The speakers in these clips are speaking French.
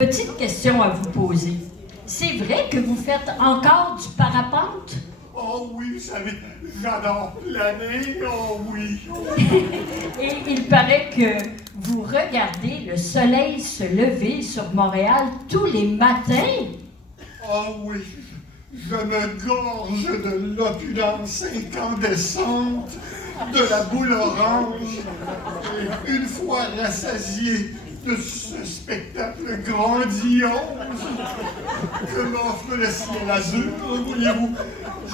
Petite question à vous poser. C'est vrai que vous faites encore du parapente? Oh oui, vous savez, j'adore planer, oh oui. Et il paraît que vous regardez le soleil se lever sur Montréal tous les matins. Oh oui, je me gorge de l'opulence incandescente de la boule orange. Et une fois rassasié de ce spectacle grandiose que m'offre le ciel azur, voyez-vous,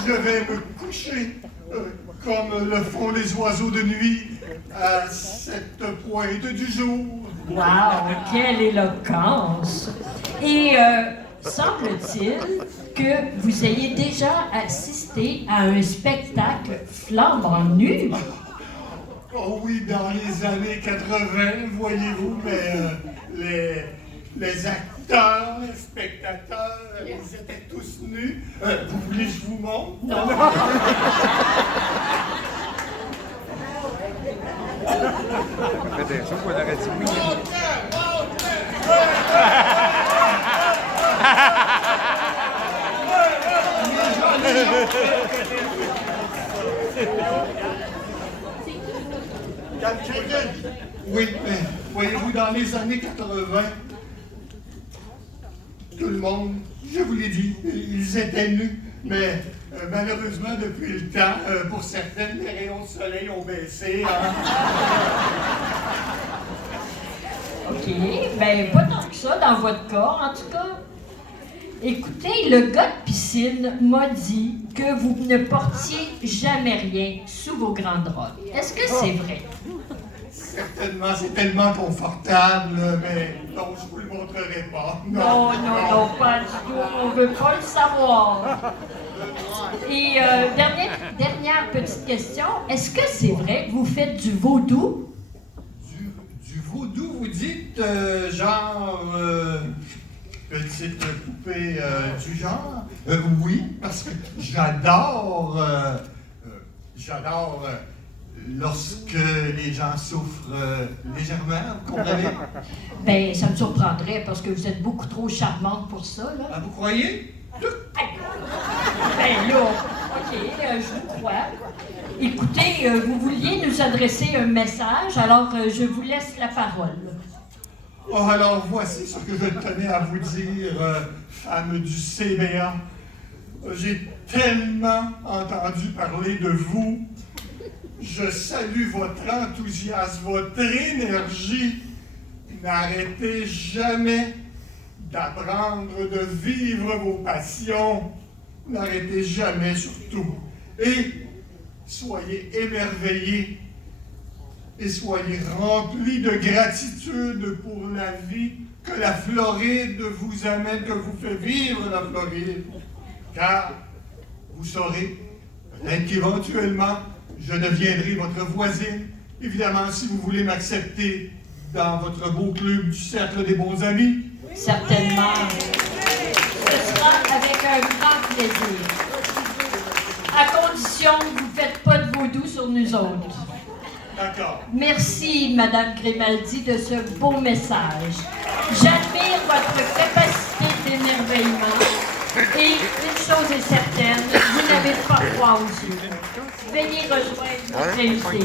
je vais me coucher comme le font les oiseaux de nuit à cette pointe du jour. Wow, quelle éloquence! Et semble-t-il que vous ayez déjà assisté à un spectacle flambant nu? Oh oui, dans les années 80, voyez-vous, mais les acteurs, les spectateurs, ils étaient tous nus. Vous voulez que je vous montre? Non. Faites attention qu'on aurait dit oui. Oui, mais voyez-vous, dans les années 80, tout le monde, je vous l'ai dit, ils étaient nus, mais malheureusement, depuis le temps, pour certaines, les rayons de soleil ont baissé. Hein? OK, ben pas tant que ça dans votre cas, en tout cas. Écoutez, le gars de piscine m'a dit que vous ne portiez jamais rien sous vos grandes robes. Est-ce que c'est vrai? Certainement, c'est tellement confortable, mais non, je vous le montrerai pas. Non, pas du tout. On veut pas le savoir. Et dernière petite question. Est-ce que c'est vrai que vous faites du vaudou? Du vaudou, vous dites, genre, petite poupée du genre? Oui, parce que j'adore lorsque les gens souffrent légèrement, vous comprenez? Ben, ça me surprendrait parce que vous êtes beaucoup trop charmante pour ça, là. Ah, vous croyez? Ben là, OK, je vous crois. Écoutez, vous vouliez nous adresser un message, alors je vous laisse la parole. Oh, alors voici ce que je tenais à vous dire, femme du CBA. J'ai tellement entendu parler de vous. Je salue votre enthousiasme, votre énergie. N'arrêtez jamais d'apprendre, de vivre vos passions. N'arrêtez jamais surtout. Et soyez émerveillés et soyez remplis de gratitude pour la vie que la Floride vous amène, que vous fait vivre la Floride. Car vous saurez, peut-être qu'éventuellement, je deviendrai votre voisine. Évidemment, si vous voulez m'accepter dans votre beau club du Cercle des bons amis. Certainement. Ce sera avec un grand plaisir. À condition que vous ne faites pas de vaudou sur nous autres. D'accord. Merci, Madame Grimaldi, de ce beau message. J'admire votre capacité d'émerveillement. Et une chose est certaine, vous n'avez pas froid aux yeux. Veuillez rejoindre notre invité.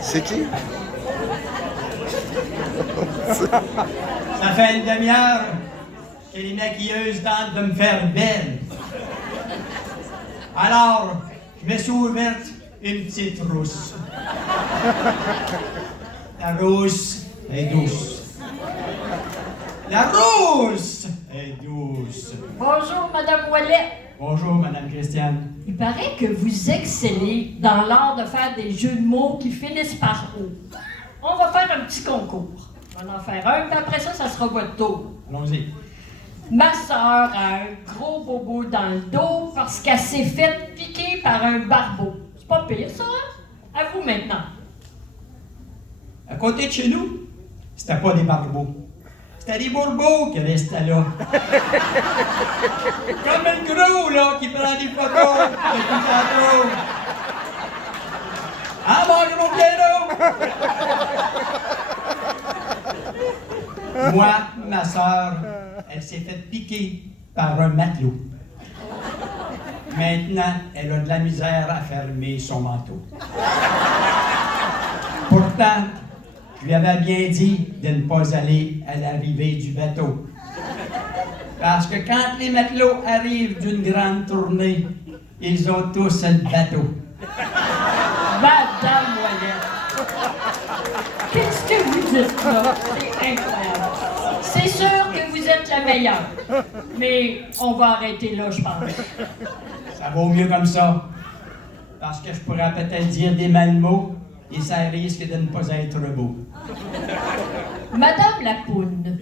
C'est qui? Ça fait une demi-heure que les maquilleuses tentent de me faire belle. Alors, Je me suis ouverte une petite rousse. La rousse est douce. La rousse est douce. Bonjour, Madame Ouellet. Bonjour, Madame Christiane. Il paraît que vous excellez dans l'art de faire des jeux de mots qui finissent par O. On va faire un petit concours. On va en faire un, puis après ça, ça sera votre tour. Allons-y. Ma sœur a un gros bobo dans le dos parce qu'elle s'est faite piquer par un barbeau. C'est pas pire, ça, hein? À vous maintenant. À côté de chez nous, c'était pas des barbeaux. C'était des bourbeaux qui restaient là. Comme le gros, là, qui prend des photos depuis tantôt. Ah, mon gros piano! Moi, ma sœur, elle s'est fait piquer par un matelot. Maintenant, elle a de la misère à fermer son manteau. Pourtant, je lui avais bien dit de ne pas aller à l'arrivée du bateau. Parce que quand les matelots arrivent d'une grande tournée, ils ont tous le bateau. Madame Ouellet, qu'est-ce que vous dites là? C'est incroyable. C'est sûr que vous êtes la meilleure. Mais on va arrêter là, je pense. Ça vaut mieux comme ça. Parce que je pourrais peut-être dire des malmots et ça risque de ne pas être beau. Madame Lapoune,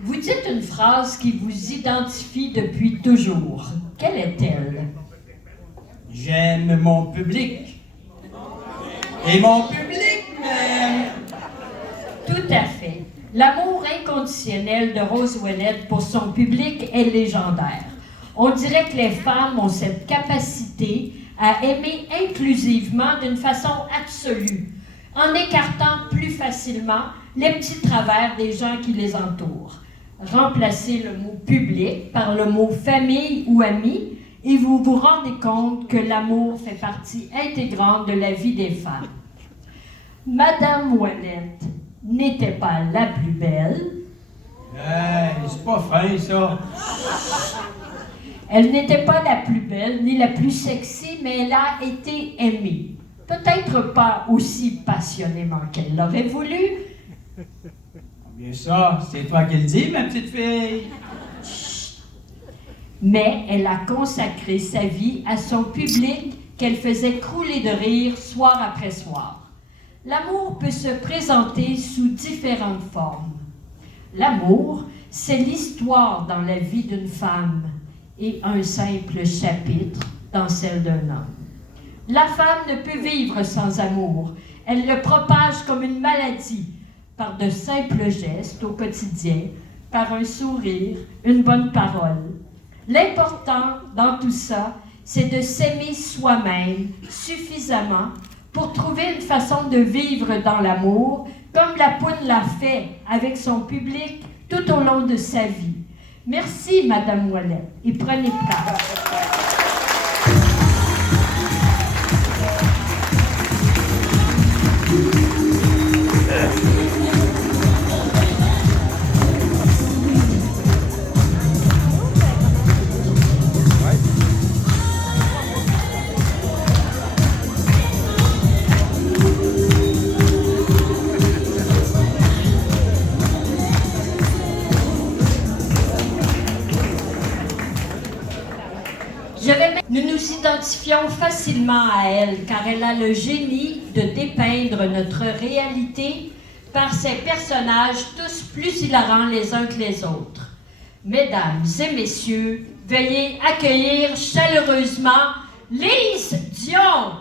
vous dites une phrase qui vous identifie depuis toujours. Quelle est-elle? J'aime mon public. Et mon public m'aime. Tout à fait. L'amour inconditionnel de Rose Ouellette pour son public est légendaire. On dirait que les femmes ont cette capacité à aimer inclusivement d'une façon absolue, en écartant plus facilement les petits travers des gens qui les entourent. Remplacez le mot public par le mot famille ou ami et vous vous rendez compte que l'amour fait partie intégrante de la vie des femmes. Madame Ouellette n'était pas la plus belle. Hey, c'est pas fin, ça. Elle n'était pas la plus belle ni la plus sexy, mais elle a été aimée. Peut-être pas aussi passionnément qu'elle l'aurait voulu. Bien ça, c'est toi qui le dis, ma petite fille. Mais elle a consacré sa vie à son public qu'elle faisait crouler de rire soir après soir. L'amour peut se présenter sous différentes formes. L'amour, c'est l'histoire dans la vie d'une femme et un simple chapitre dans celle d'un homme. La femme ne peut vivre sans amour. Elle le propage comme une maladie, par de simples gestes au quotidien, par un sourire, une bonne parole. L'important dans tout ça, c'est de s'aimer soi-même suffisamment pour trouver une façon de vivre dans l'amour, comme Lapoune l'a fait avec son public tout au long de sa vie. Merci, Madame Ouellette, et prenez place. Nous nous identifions facilement à elle car elle a le génie de dépeindre notre réalité par ses personnages tous plus hilarants les uns que les autres. Mesdames et messieurs, veuillez accueillir chaleureusement Lise Dion.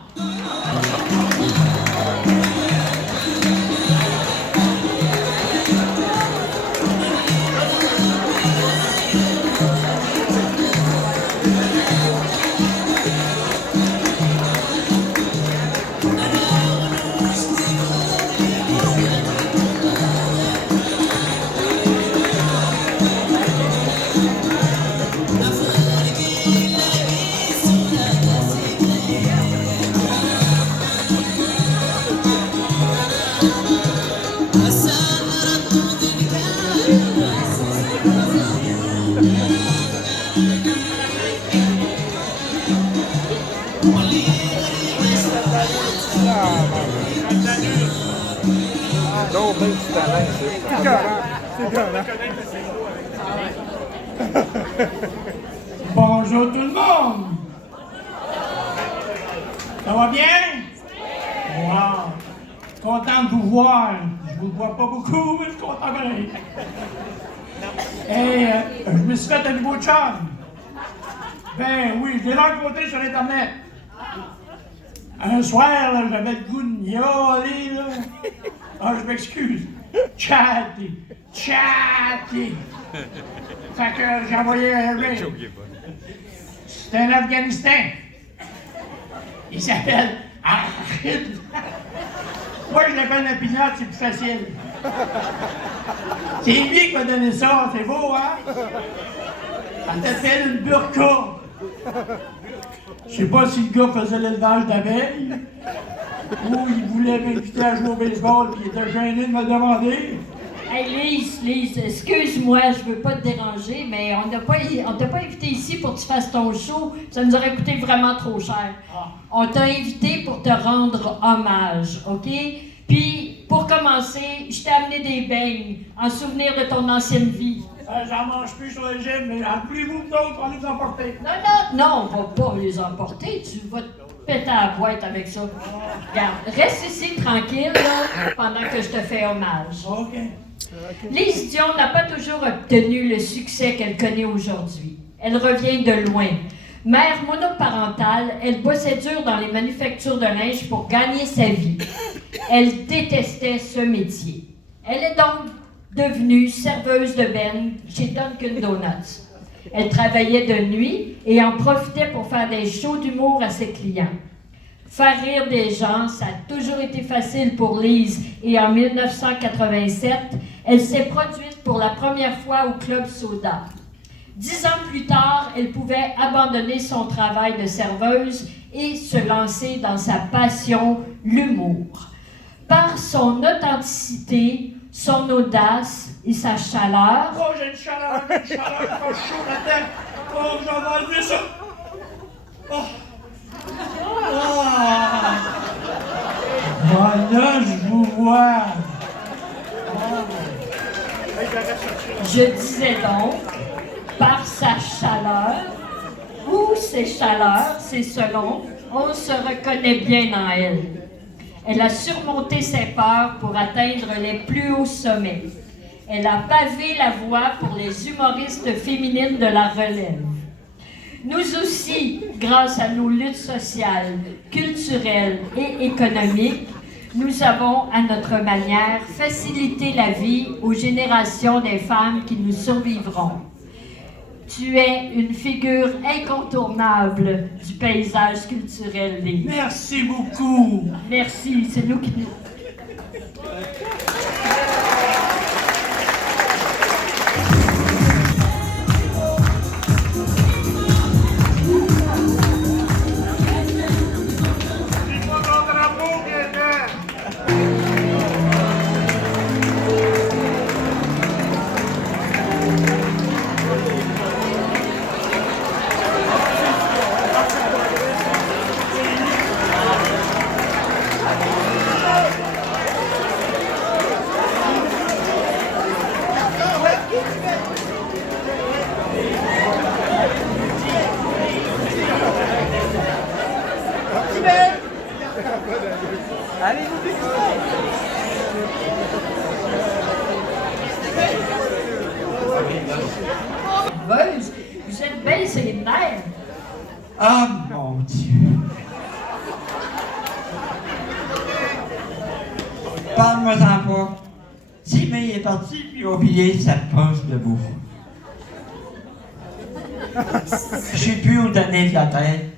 Donc, ben du talent, c'est écœurant. C'est écœurant. Bonjour tout le monde! Ça va bien? Wow! Content de vous voir. Je vous vois pas beaucoup, mais je suis content pareil. Et je me suis fait un nouveau chum. Ben oui, je l'ai rencontré sur Internet. Un soir, là, j'avais le goût de miauler, là. Ah, je m'excuse. Chatty. Fait que j'ai envoyé un mail. C'est un Afghanistan. Il s'appelle Ahmed. Moi, je l'appelle un pilote, c'est plus facile. C'est lui qui m'a donné ça, c'est beau, hein? Ça s'appelle une burqa. Je sais pas si le gars faisait l'élevage d'abeilles ou il voulait m'inviter à jouer au baseball puis il était gêné de me demander. Hey Lise, excuse-moi, je veux pas te déranger, mais on t'a pas invité ici pour que tu fasses ton show. Ça nous aurait coûté vraiment trop cher. On t'a invité pour te rendre hommage, OK? Puis, pour commencer, je t'ai amené des beignes en souvenir de ton ancienne vie. J'en mange plus sur le gym, mais appelez-vous d'autres pour les emporter. Non, on va pas les emporter. Tu vas te péter à la boîte avec ça. Regarde, reste ici tranquille, là, pendant que je te fais hommage. OK. Lise Dion n'a pas toujours obtenu le succès qu'elle connaît aujourd'hui. Elle revient de loin. Mère monoparentale, elle bossait dur dans les manufactures de linge pour gagner sa vie. Elle détestait ce métier. Elle est donc devenue serveuse de Ben chez Dunkin' Donuts. Elle travaillait de nuit et en profitait pour faire des shows d'humour à ses clients. Faire rire des gens, ça a toujours été facile pour Lise et en 1987, elle s'est produite pour la première fois au Club Soda. 10 ans plus tard, elle pouvait abandonner son travail de serveuse et se lancer dans sa passion, l'humour. Par son authenticité, son audace et sa chaleur. Oh, j'ai une chaleur, pas chaud la tête. Oh, j'en ai enlevé ça. Oh. Voilà, je vous vois. Je disais donc, par sa chaleur, ou ses chaleurs, c'est selon, on se reconnaît bien en elle. Elle a surmonté ses peurs pour atteindre les plus hauts sommets. Elle a pavé la voie pour les humoristes féminines de la relève. Nous aussi, grâce à nos luttes sociales, culturelles et économiques, nous avons, à notre manière, facilité la vie aux générations des femmes qui nous survivront. Tu es une figure incontournable du paysage culturel, Lise. Merci beaucoup. Merci, c'est nous qui... Vous êtes bien ses nerfs. Ah, mon Dieu. Parle-moi-en pas. Timmy est parti puis il a oublié sa poche de bouffe. Je sais plus où donner de la tête.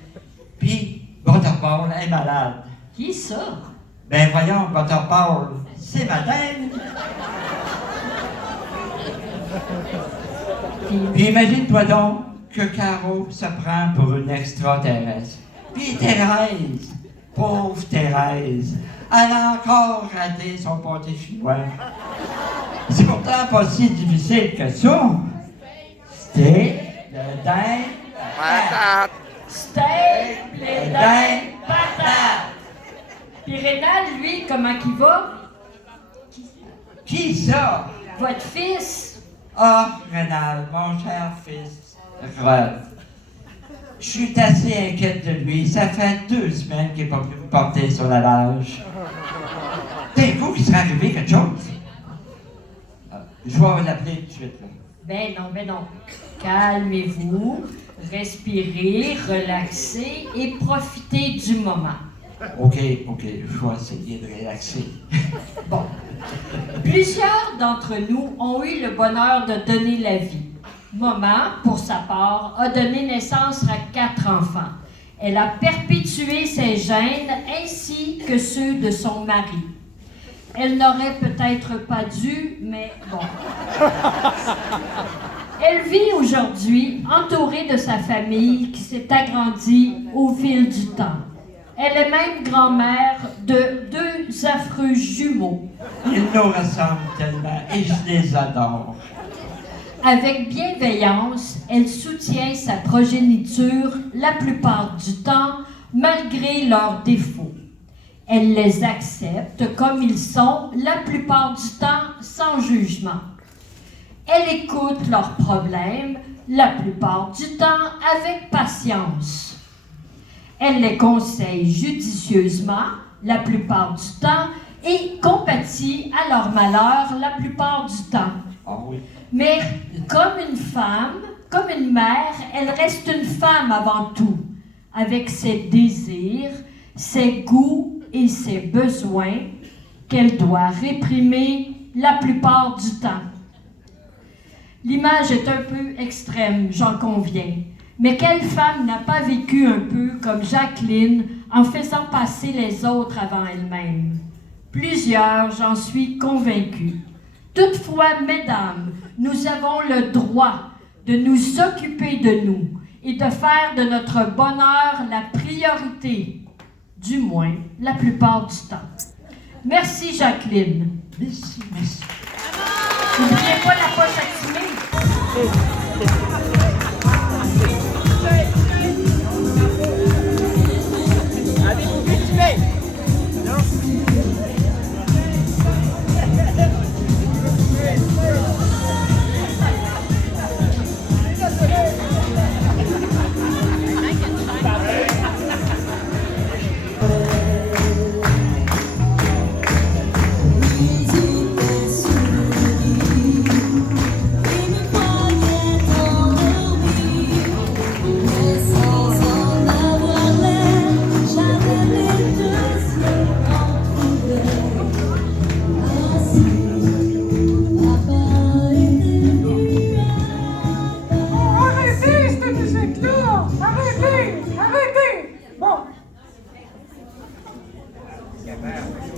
Puis, Butterball est malade. Qui est ça? Ben voyons, Butterball, c'est madame. Puis imagine-toi donc que Caro se prend pour une extraterrestre. Puis Thérèse, pauvre Thérèse, elle a encore raté son pâté chinois. C'est pourtant pas si difficile que ça. Steak, le dinde, patate. Steak, les dents, patate. Puis Rénal, lui, comment qu'il va? Qui ça? Votre fils? Ah, Rénal, mon cher fils. Rod. Je suis assez inquiète de lui. Ça fait 2 semaines qu'il n'est pas pu me porter sur la lâche. D'un coup, qu'il serait arrivé quelque chose. Je vais l'appeler tout de suite, là. Ben non. Calmez-vous, respirez, relaxez et profitez du moment. OK, je vais essayer de relaxer. Bon. Plusieurs d'entre nous ont eu le bonheur de donner la vie. Maman, pour sa part, a donné naissance à 4 enfants. Elle a perpétué ses gènes ainsi que ceux de son mari. Elle n'aurait peut-être pas dû, mais bon. Elle vit aujourd'hui entourée de sa famille qui s'est agrandie au fil du temps. Elle est même grand-mère de 2 affreux jumeaux. Ils nous ressemblent tellement et je les adore. Avec bienveillance, elle soutient sa progéniture la plupart du temps, malgré leurs défauts. Elle les accepte comme ils sont la plupart du temps, sans jugement. Elle écoute leurs problèmes, la plupart du temps, avec patience. Elle les conseille judicieusement, la plupart du temps, et compatit à leur malheur la plupart du temps. Ah oui. Mais comme une femme, comme une mère, elle reste une femme avant tout, avec ses désirs, ses goûts et ses besoins qu'elle doit réprimer la plupart du temps. L'image est un peu extrême, j'en conviens. Mais quelle femme n'a pas vécu un peu comme Jacqueline en faisant passer les autres avant elle-même? Plusieurs, j'en suis convaincue. Toutefois, mesdames, nous avons le droit de nous occuper de nous et de faire de notre bonheur la priorité, du moins la plupart du temps. Merci, Jacqueline. Merci. N'oubliez pas la poche à fumer. Avez-vous vu tuer?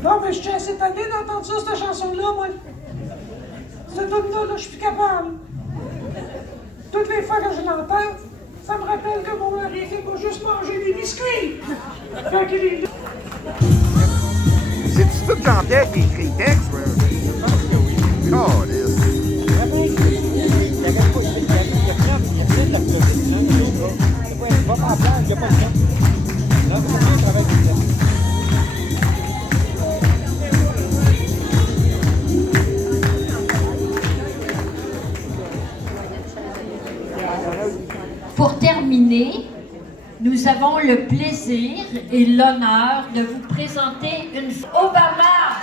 Non, mais je suis assez tanné d'entendre ça, cette chanson-là, moi. Cette tune-là, je suis plus capable. Toutes les fois que je l'entends, ça me rappelle que mon mari fait pas juste manger des biscuits. Fait qu'il est... C'est-tu tout Jean-Pierre qui écrit le texte? Oh, Pour terminer, nous avons le plaisir et l'honneur de vous présenter une Obama.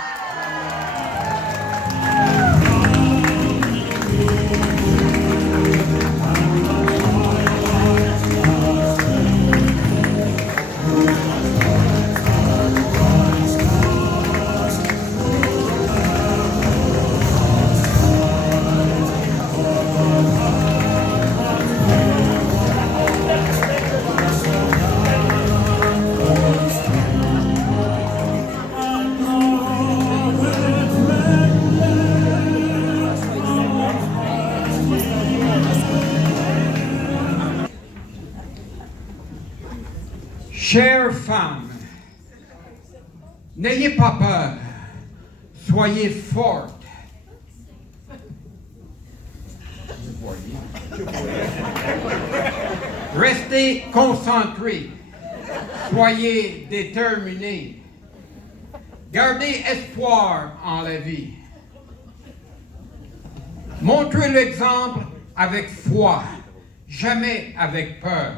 Chères femmes, n'ayez pas peur, soyez fortes. Restez concentrés, soyez déterminés. Gardez espoir en la vie. Montrez l'exemple avec foi, jamais avec peur.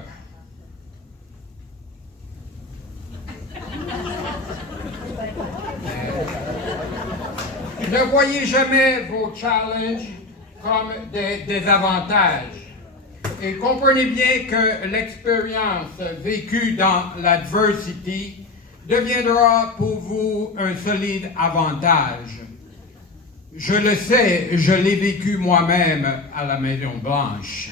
Ne voyez jamais vos challenges comme des avantages. Et comprenez bien que l'expérience vécue dans l'adversité deviendra pour vous un solide avantage. Je le sais, je l'ai vécu moi-même à la Maison-Blanche.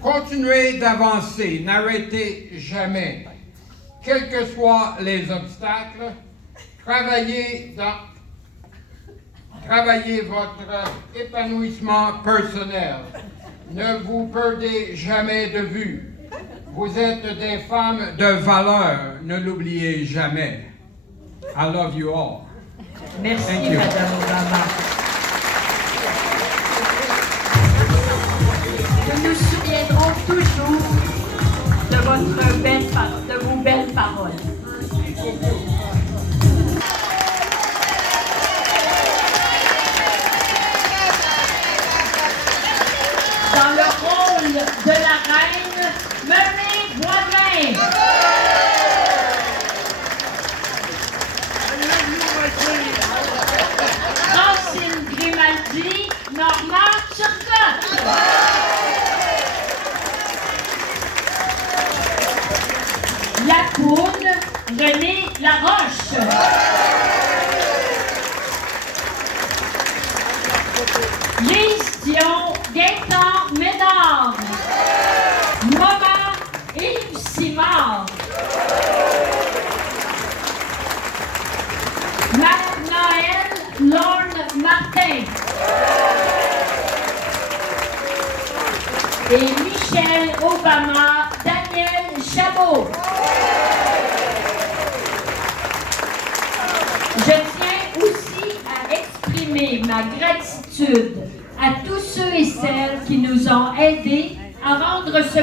Continuez d'avancer, n'arrêtez jamais. Quels que soient les obstacles, travaillez votre épanouissement personnel. Ne vous perdez jamais de vue. Vous êtes des femmes de valeur, ne l'oubliez jamais. I love you all. Merci, Thank you. Madame Obama. Nous nous souviendrons toujours de vos belles paroles. Dans le rôle de la reine, Marie Boivin. Francine Grimaldi, Normand Turcotte. La Poune, René Laroche. Lise Dion, Gaëtan Ménard. Maman Yves Simard. Mère Noël, Lorne Martin. Et Michelle Obama, Daniel Chabot. Je tiens aussi à exprimer ma gratitude à tous ceux et celles qui nous ont aidés à rendre ce